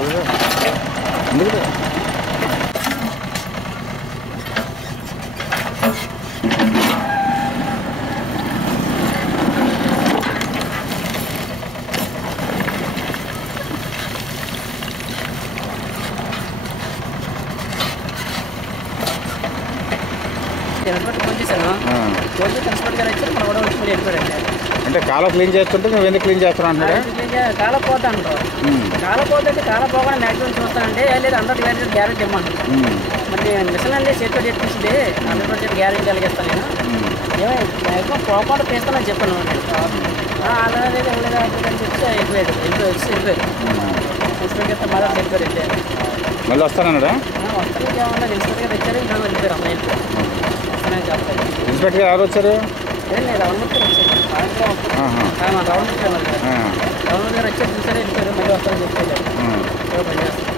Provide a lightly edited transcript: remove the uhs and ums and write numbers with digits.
ఎందుకు అంటే కాల క్లీన్ చేస్తుంటే నువ్వు ఎందుకు క్లీన్ చేస్తున్నావు అంటున్నాడు. కాలపోతా అంటారు. కాలపోతే కాలపోకుండా మ్యాక్సిమం చూస్తానంటే లేదు 100% గ్యారెంటీ ఇమ్మంటారు. మరి మిషన్ అండి చేతితో తెప్పించింది 100% గ్యారెంటీ కలిగిస్తాను నేను. మ్యాక్సిమం పోకుండా తీస్తానని చెప్పాను. అలాగే వెళ్ళలేదా అని చెప్తే వెళ్ళిపోయాడు. వెళ్ళిపోయారు ఇన్స్పెక్టర్ మదర్ వెళ్ళిపోయారు. అయితే మళ్ళీ వస్తానన్నాడా? వస్తానికి ఏమన్నా ఇన్స్పెక్టర్ తెచ్చారు. ఇంకా వెళ్ళిపోయారు అమ్మాయి వస్తానని చెప్తారు. ఇన్స్పెక్టర్ ఎవరు వచ్చారు? ఏం లేదు గవర్నమెంట్ వచ్చారు. గవర్నమెంట్ గారు వచ్చారు చూసారు వెళ్ళిపోయారు. మళ్ళీ వస్తారని చెప్పారు. పనిచేస్తారు.